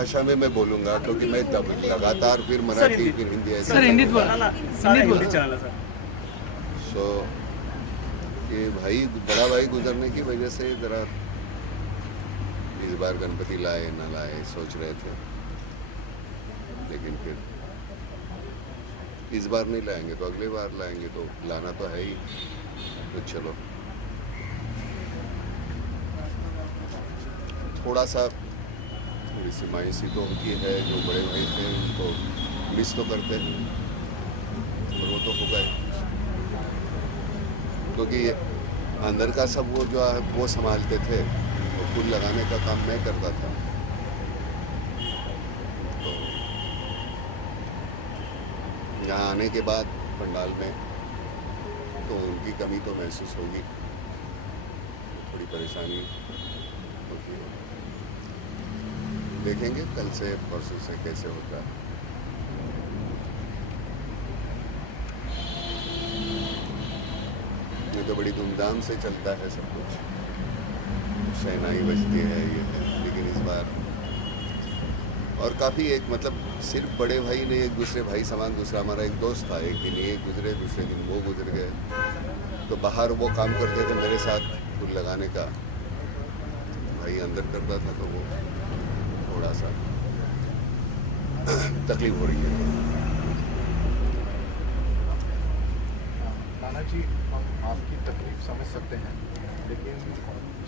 भाषा में मैं बोलूँगा, क्योंकि मैं लगातार फिर मराठी फिर हिंदी ऐसे सर हिंदीत सो ये भाई बड़ा भाई गुजरने की वजह से ज़रा इस बार गणपति लाए ना लाए सोच रहे थे, लेकिन फिर इस बार नहीं लाएंगे तो अगले बार लाएंगे, तो लाना तो है ही। तो चलो थोड़ा सा थोड़ी सी मायूसी तो होती है, जो बड़े भाई थे उनको मिस तो करते हैं, और वो तो होगा ही, क्योंकि अंदर का सब वो जो है वो संभालते थे, तो फूल लगाने का काम मैं करता था। तो यहाँ आने के बाद पंडाल में तो उनकी कमी तो महसूस होगी, थोड़ी परेशानी होती है। देखेंगे कल से परसों से कैसे होता है। ये तो बड़ी धूमधाम से चलता है सब कुछ, शहनाई बजती है ये है, लेकिन इस बार और काफ़ी एक मतलब सिर्फ बड़े भाई नहीं, एक दूसरे भाई समान। दूसरा हमारा एक दोस्त था, एक दिन ये गुजरे, दूसरे दिन वो गुजर गए, तो बाहर वो काम करते थे मेरे साथ फूल लगाने का, भाई अंदर करता था, तो वो थोड़ा सा तकलीफ हो रही है। नाना जी, हम आपकी तकलीफ समझ सकते हैं, लेकिन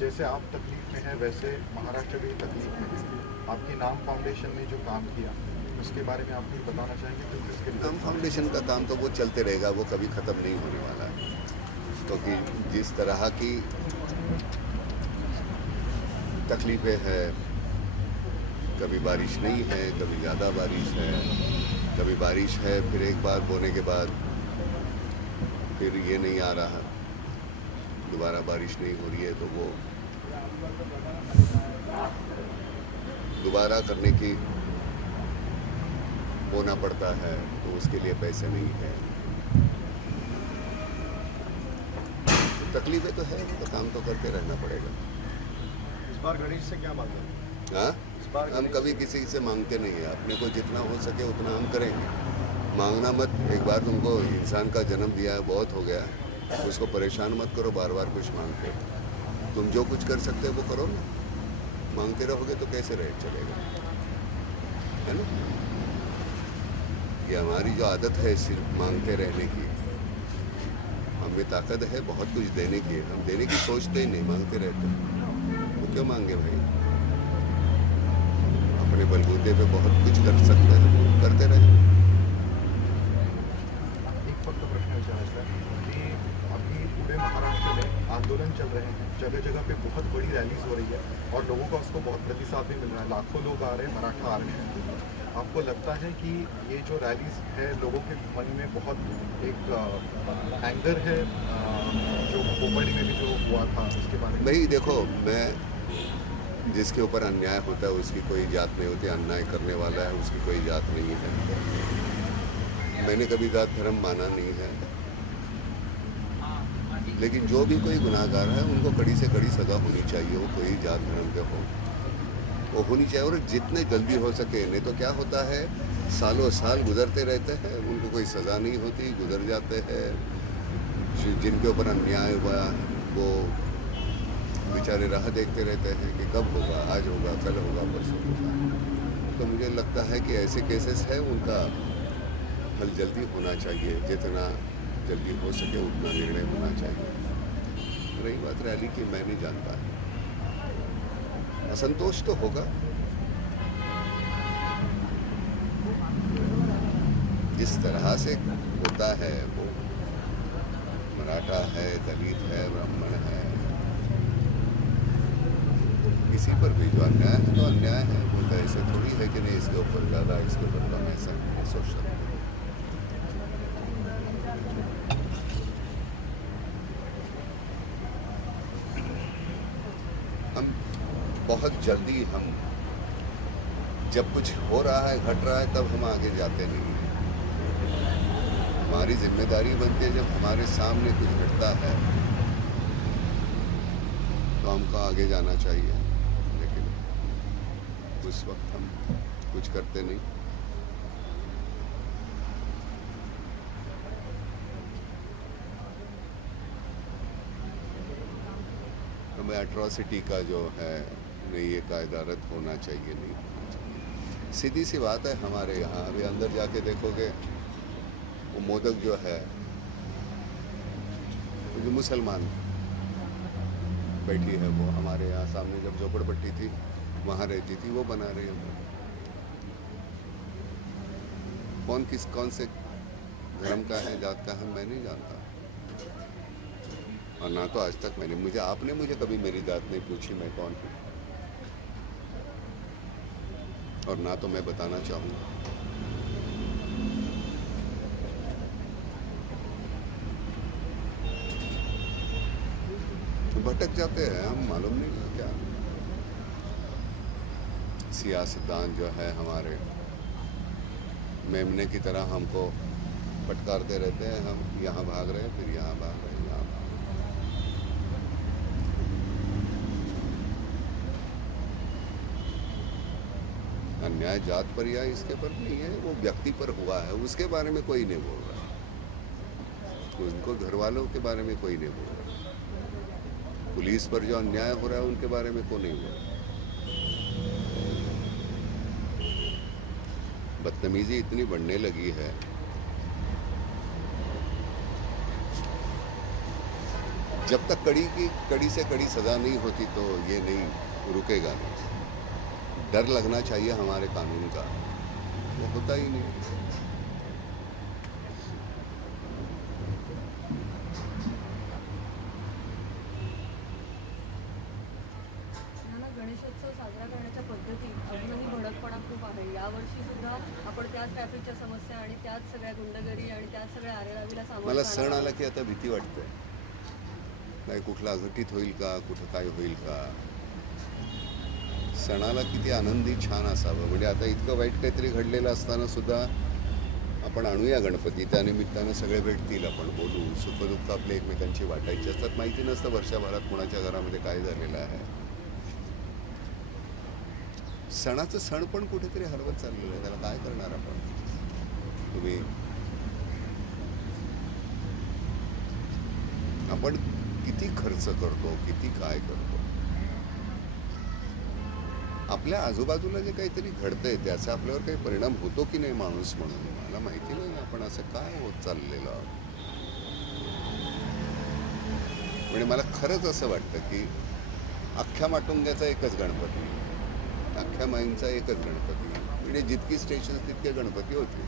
जैसे आप तकलीफ में हैं वैसे महाराष्ट्र भी तकलीफ में है। आपकी नाम फाउंडेशन ने जो काम किया उसके बारे में आप कुछ बताना चाहेंगे? तो किसके नाम फाउंडेशन का काम तो वो चलते रहेगा, वो कभी ख़त्म नहीं होने वाला है, क्योंकि जिस तरह की तकलीफ़ें हैं, कभी बारिश नहीं है, कभी ज़्यादा बारिश है, कभी बारिश है फिर एक बार बोने के बाद फिर ये नहीं आ रहा, दोबारा बारिश नहीं हो रही है, तो वो दोबारा करने की बोना पड़ता है, तो उसके लिए पैसे नहीं है। तकलीफें तो है, तो काम तो करते रहना पड़ेगा। इस बार गणेश से क्या मांगा? हाँ, हम कभी किसी से मांगते नहीं है, अपने को जितना हो सके उतना हम करेंगे। मांगना मत, एक बार तुमको इंसान का जन्म दिया है, बहुत हो गया, उसको परेशान मत करो बार बार कुछ मांगते। तुम जो कुछ कर सकते हो वो करो ना, मांगते रहोगे तो कैसे रह चलेगा, है ना। ये हमारी जो आदत है सिर्फ मांगते रहने की, हमें ताकत है बहुत कुछ देने की, हम देने की सोचते ही नहीं, मांगते रहते। वो क्यों मांगे भाई, अपने बलबूते पे बहुत कुछ कर सकते हैं, वो करते रहे। एक फक्त प्रश्न विचारायचा है कि अभी पूरे महाराष्ट्र में आंदोलन चल रहे हैं, जगह जगह पे बहुत बड़ी रैलीज हो रही है और लोगों का उसको बहुत प्रतिसाद भी मिल रहा है, लाखों लोग आ रहे हैं, मराठा आ रहे हैं। आपको लगता है कि ये जो रैलीज है लोगों के मन में बहुत एक एंगर है, जो कोपरडी में भी जो हुआ था उसके बारे में? भाई देखो, मैं जिसके ऊपर अन्याय होता है उसकी कोई जात नहीं होती, अन्याय करने वाला है उसकी कोई जात नहीं है। मैंने कभी जात धर्म माना नहीं है, लेकिन जो भी कोई गुनाहगार है उनको कड़ी से कड़ी सज़ा होनी चाहिए, वो कोई जात धर्म के हो, वो होनी चाहिए, और जितने जल्दी हो सके। नहीं तो क्या होता है, सालों साल गुजरते रहते हैं, उनको कोई सज़ा नहीं होती, गुजर जाते हैं। जिनके ऊपर अन्याय हुआ वो बेचारे राह देखते रहते हैं कि कब होगा, आज होगा, कल होगा, परसों होगा। तो मुझे लगता है कि ऐसे केसेस है उनका हल जल्दी होना चाहिए, जितना जल्दी हो सके उतना निर्णय होना चाहिए। रही बात रैली की, मैं नहीं जानता, असंतोष तो होगा, जिस तरह से होता है वो, मराठा है, दलित है, ब्राह्मण है, किसी पर भी जो अन्याय है तो अन्याय है। वो तो ऐसे थोड़ी है कि नहीं इसके ऊपर ज़्यादा, इसके ऊपर कम, ऐसा नहीं सोच सकते। हम बहुत जल्दी, हम जब कुछ हो रहा है, घट रहा है, तब हम आगे जाते नहीं हैं। हमारी जिम्मेदारी बनती है जब हमारे सामने कुछ घटता है तो हमको आगे जाना चाहिए, लेकिन उस वक्त हम कुछ करते नहीं। हमें एट्रॉसिटी का जो है नहीं, ये कायदा रद्द होना चाहिए, नहीं होना चाहिए। सीधी सी बात है। हमारे यहाँ अभी अंदर जाके देखोगे, वो मोदक जो है, जो मुसलमान बैठी है, वो हमारे यहाँ सामने जब झोपड़पट्टी थी वहाँ रहती थी, वो बना रही है। कौन से धर्म का है, जात का है, मैं नहीं जानता। और ना तो आज तक आपने मुझे कभी मेरी जात नहीं पूछी, मैं कौन हूँ, और ना तो मैं बताना चाहूँगा। भटक जाते हैं हम, मालूम नहीं क्या। सियासतदान जो है हमारे मेमने की तरह हमको फटकारते रहते हैं। हम यहाँ भाग रहे हैं, फिर यहाँ भाग रहे हैं, यहाँ भाग रहे हैं। अन्याय जात पर या इसके पर नहीं है, वो व्यक्ति पर हुआ है, उसके बारे में कोई नहीं बोल रहा। उनको घर वालों के बारे में कोई नहीं बोल रहा। पुलिस पर जो अन्याय हो रहा है उनके बारे में कोई नहीं बोल रहा। बदतमीजी इतनी बढ़ने लगी है, जब तक कड़ी से कड़ी सजा नहीं होती तो ये नहीं रुकेगा नहीं। डर लगना चाहिए हमारे कानून का, वो होता ही नहीं। गणेशोत्सव साजरा करण्याच्या पद्धती अजूनही भडकपणा खूप आहे। यावर्षी सुद्धा आपण त्याच ट्रॅफिकच्या समस्या आणि त्याच सगळ्या गुंडगिरी आणि त्याच सगळ्या आरेरावीला सामोरं मला सण आला की आता भीती वाटते, काय कुठला अघटित होईल का, कुठं काय होईल का। सणाला किती आनंदी छान असावं, म्हणजे आता इतकं वाईट काहीतरी घडलेलं असताना सुद्धा आपण आणूया गणपती, त्यानिमित्तानं सगळे भेटतील, आपण बोलू, सुखदुःख आपले एकमेकांची वाटायची असतात। माहिती नसतं वर्षभरात कोणाच्या घरामध्ये काय झालेलं आहे। सणाचं सण पण कुठेतरी हरवत चाललेलं आहे, त्याला काय करणार आपण। तुम्ही आपण किती खर्च करतो, किती काय करतो, आपल्या आजूबाजूला जे काहीतरी घडतंय त्याचा आपल्यावर काही परिणाम होतो की नाही माणूस म्हणून मला माहिती नाही। आपण असं काय होत चाललेलं आहोत। म्हणजे मला खरंच असं वाटतं की अख्ख्या माटुंग्याचा एकच गणपती, अख्ख्या माईंचा एकच गणपती, म्हणजे जितकी स्टेशन तितके गणपती होते,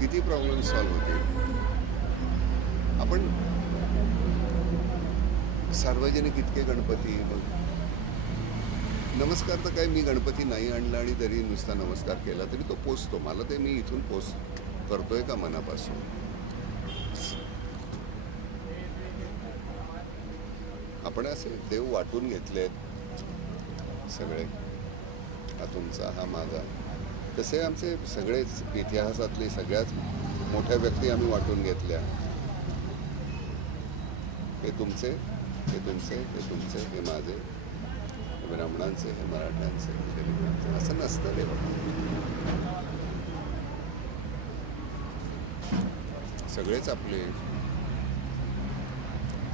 किती प्रॉब्लेम सॉल्व्ह होते। आपण सार्वजनिक इतके गणपती, मग नमस्कार तर काय, मी गणपती नाही आणला आणि तरी नुसता नमस्कार केला तरी तो पोचतो, मला ते मी इथून करतोय का मनापासून। आपण असे देव वाटून घेतलेत सगळे, हा तुमचा, हा माझा, तसे आमचे सगळेच इतिहासातले सगळ्यात मोठ्या व्यक्ती आम्ही वाटून घेतल्या। हे तुमचे, हे तुमचे, हे तुमचे, हे माझे, हे ब्राह्मणांचे, हे मराठ्यांचे, हे दलितांचे, असं नसतं रे बाबा। सगळेच आपले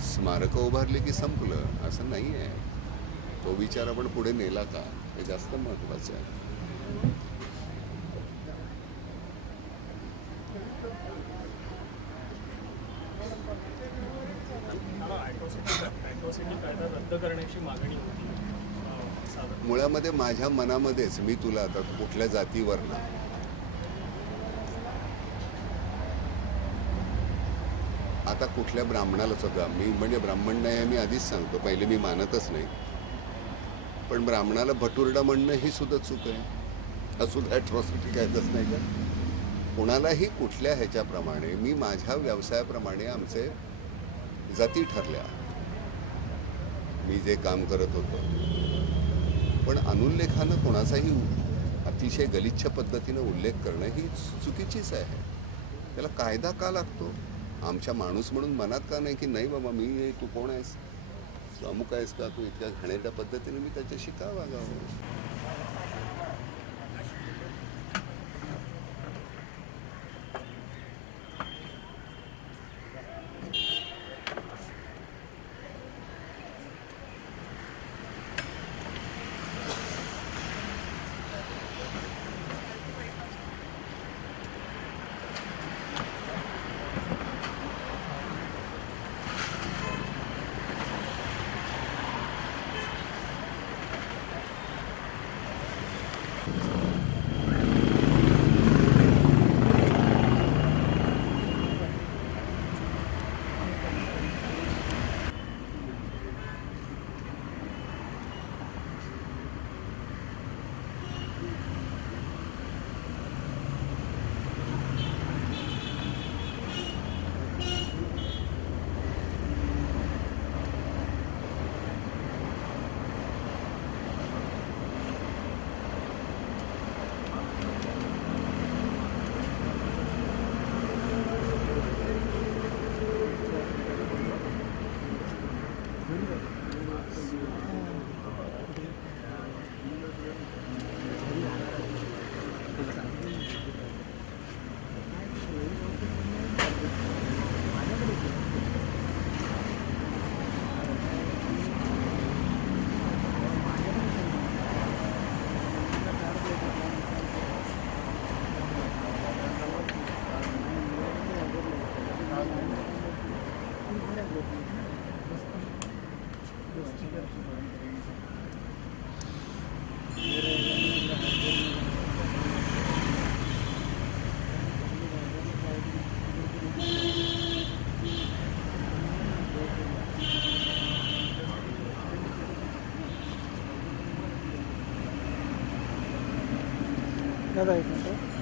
स्मारकं उभारली की संपलं असं नाही आहे। तो विचार आपण पुढे नेला का, हे जास्त महत्त्वाचं आहे। ॲट्रॉसिटी कायदा रद्द करण्याची मागणी होती मुळामध्ये माझ्या मनामध्येच, मी तुला आता कुठल्या जातीवर ना, आता कुठल्या ब्राह्मणाला सुद्धा मी, म्हणजे ब्राह्मण नाही मी आधीच सांगतो, पहिले मी मानतच नाही, पण ब्राह्मणाला भटुरडा म्हणणं ही सुद्धा चूक आहे, हा सुद्धा ॲट्रॉसिटी कायदाच नाही का। कोणालाही कुठल्या ह्याच्याप्रमाणे, मी माझ्या व्यवसायाप्रमाणे आमचे जाती ठरल्या, मी जे काम करत होतो, पण अनुल्लेखानं कोणाचाही अतिशय गलिच्छ पद्धतीनं उल्लेख करणं ही चुकीचीच आहे। त्याला कायदा का लागतो? आमच्या माणूस म्हणून मनात का नाही की नाही बाबा मी, तू कोण आहेस, तू अमुक आहेस का, तू इतक्या घाणेरड्या पद्धतीने मी त्याच्याशी का वागावं। दादा एक मिनट